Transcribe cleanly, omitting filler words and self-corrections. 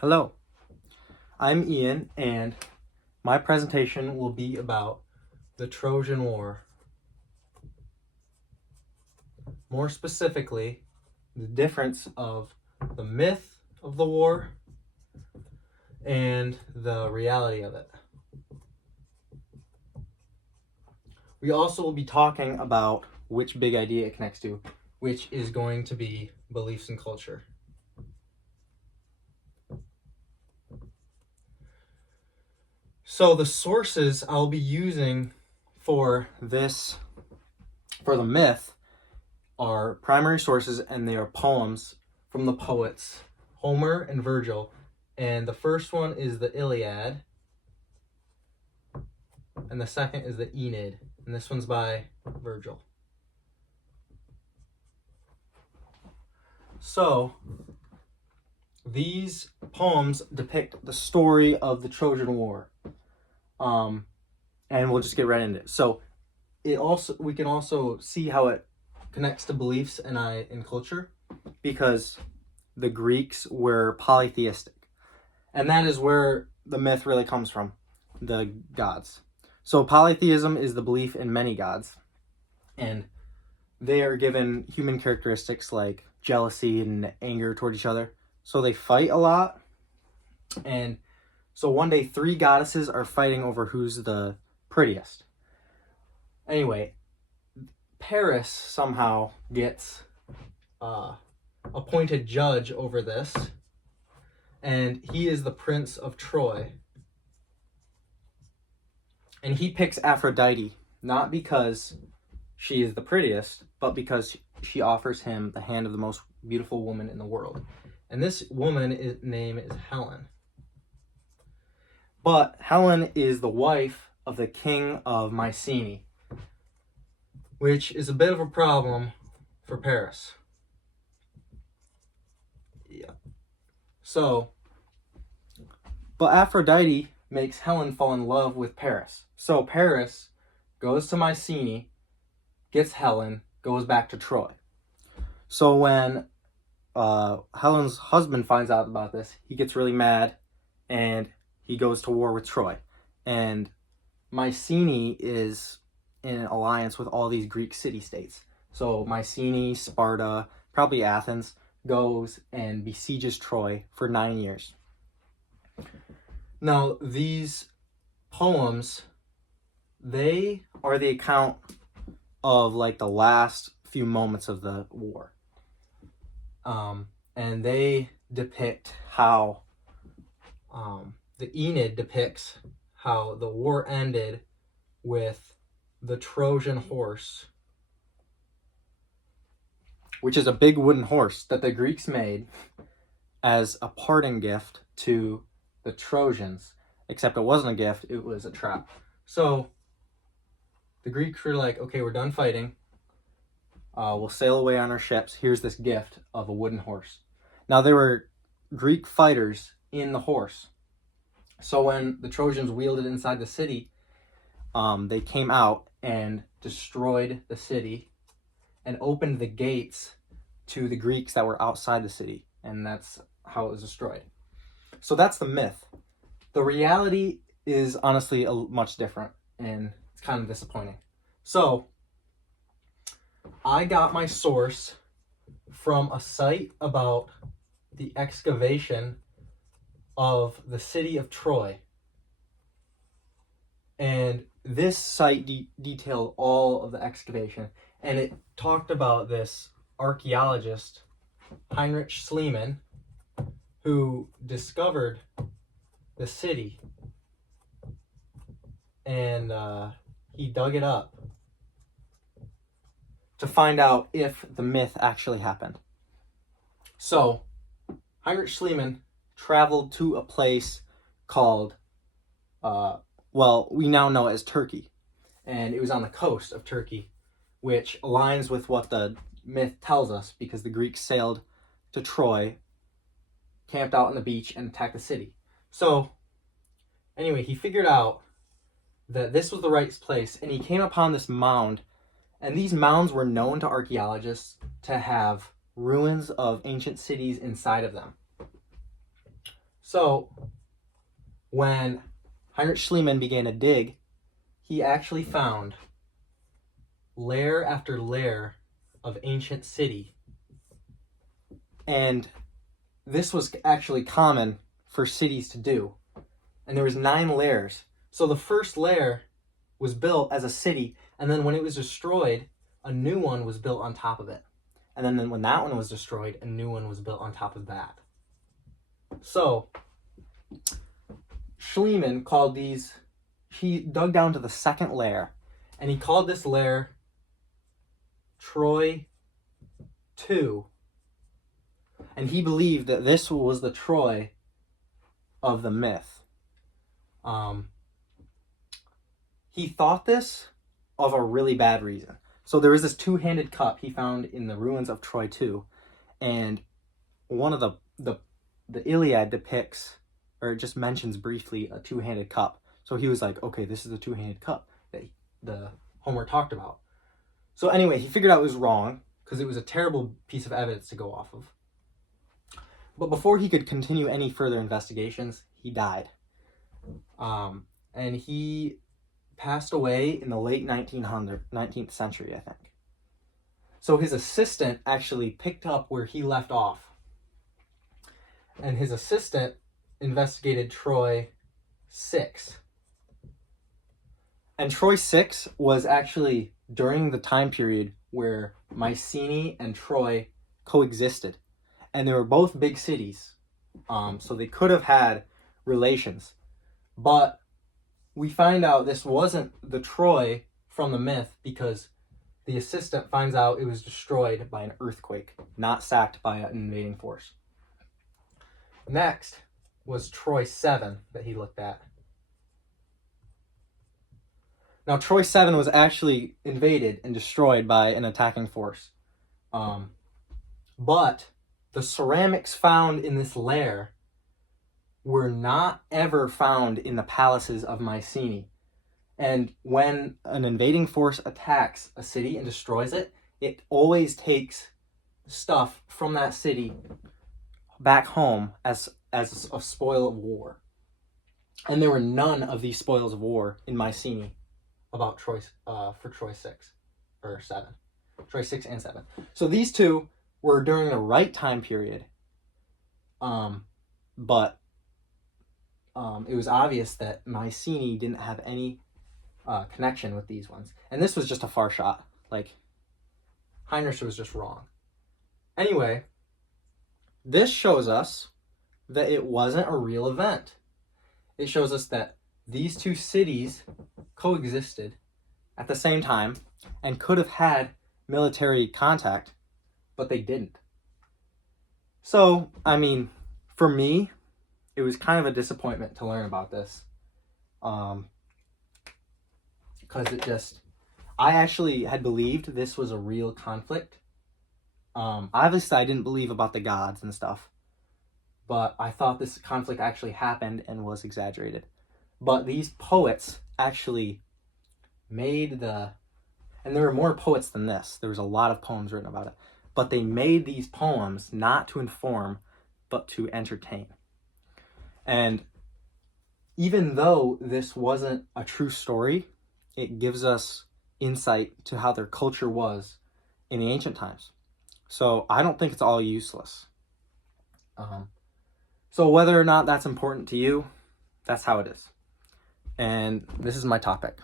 Hello, I'm Ian, and my presentation will be about the Trojan War. More specifically, the difference of the myth of the war and the reality of it. We also will be talking about which big idea it connects to, which is going to be beliefs and culture. So the sources I'll be using for the myth, are primary sources, and they are poems from the poets Homer and Virgil. And the first one is the Iliad, and the second is the Aeneid, and this one's by Virgil. So these poems depict the story of the Trojan War, and we'll just get right into it. So we can also see how it connects to beliefs and culture, because the Greeks were polytheistic, and that is where the myth really comes from, the gods. So polytheism is the belief in many gods, and they are given human characteristics like jealousy and anger toward each other. So they fight a lot, and so one day 3 goddesses are fighting over who's the prettiest. Anyway, Paris somehow gets appointed judge over this, and he is the Prince of Troy. And he picks Aphrodite, not because she is the prettiest, but she offers him the hand of the most beautiful woman in the world. And this woman's name is Helen. But Helen is the wife of the king of Mycenae, which is a bit of a problem for Paris. Yeah. But Aphrodite makes Helen fall in love with Paris. So Paris goes to Mycenae, gets Helen, goes back to Troy. So when Helen's husband finds out about this, he gets really mad, and he goes to war with Troy. And Mycenae is in an alliance with all these Greek city-states. So Mycenae, Sparta, probably Athens, goes and besieges Troy for 9 years. Now, these poems, they are the account of like the last few moments of the war. And they depict how the Aeneid depicts how the war ended with the Trojan horse, which is a big wooden horse that the Greeks made as a parting gift to the Trojans, except it wasn't a gift, it was a trap. So the Greeks were like, okay, we're done fighting. We'll sail away on our ships. Here's this gift of a wooden horse. Now, there were Greek fighters in the horse. So when the Trojans wheeled it inside the city, they came out and destroyed the city and opened the gates to the Greeks that were outside the city. And that's how it was destroyed. So that's the myth. The reality is honestly much different, and it's kind of disappointing. So I got my source from a site about the excavation of the city of Troy. And this site detailed all of the excavation, and it talked about this archaeologist, Heinrich Schliemann, who discovered the city, and he dug it up to find out if the myth actually happened. So Heinrich Schliemann traveled to a place called, we now know as Turkey, and it was on the coast of Turkey, which aligns with what the myth tells us, because the Greeks sailed to Troy, camped out on the beach, and attacked the city. So anyway, he figured out that this was the right place, and he came upon this mound, and these mounds were known to archaeologists to have ruins of ancient cities inside of them. So when Heinrich Schliemann began to dig, he actually found layer after layer of ancient city. And this was actually common for cities to do. And there was 9 layers. So the first layer was built as a city, and then when it was destroyed, a new one was built on top of it. And then when that one was destroyed, a new one was built on top of that. So Schliemann called these, he dug down to the second layer, and he called this layer Troy 2. And he believed that this was the Troy of the myth. He thought this of a really bad reason. So there was this 2-handed cup he found in the ruins of Troy 2, and one of the Iliad depicts, or just mentions briefly, a 2-handed cup. So he was like, okay, this is the 2-handed cup that the Homer talked about. So anyway, he figured out it was wrong because it was a terrible piece of evidence to go off of. But before he could continue any further investigations, he died. And he passed away in the late 19th century, I think. So his assistant actually picked up where he left off. And his assistant investigated Troy 6. And Troy 6 was actually during the time period where Mycenae and Troy coexisted. And they were both big cities. So they could have had relations. But we find out this wasn't the Troy from the myth because the assistant finds out it was destroyed by an earthquake, not sacked by an invading force. Next was Troy 7 that he looked at. Now, Troy 7 was actually invaded and destroyed by an attacking force. But the ceramics found in this lair were not ever found in the palaces of Mycenae. And when an invading force attacks a city and destroys it, it always takes stuff from that city back home as a spoil of war. And there were none of these spoils of war in Mycenae about Troy, for Troy 6 or 7. Troy 6 and 7. So these two were during the right time period. But it was obvious that Mycenae didn't have any connection with these ones. And this was just a far shot. Like, Heinrich was just wrong. Anyway, this shows us that it wasn't a real event. It shows us that these two cities coexisted at the same time and could have had military contact, but they didn't. So, I mean, for me, it was kind of a disappointment to learn about this. Because I actually had believed this was a real conflict. Obviously, I didn't believe about the gods and stuff, but I thought this conflict actually happened and was exaggerated. But these poets actually made and there were more poets than this. There was a lot of poems written about it. But they made these poems not to inform, but to entertain. And even though this wasn't a true story, it gives us insight to how their culture was in the ancient times. So I don't think it's all useless. So whether or not that's important to you, that's how it is. And this is my topic.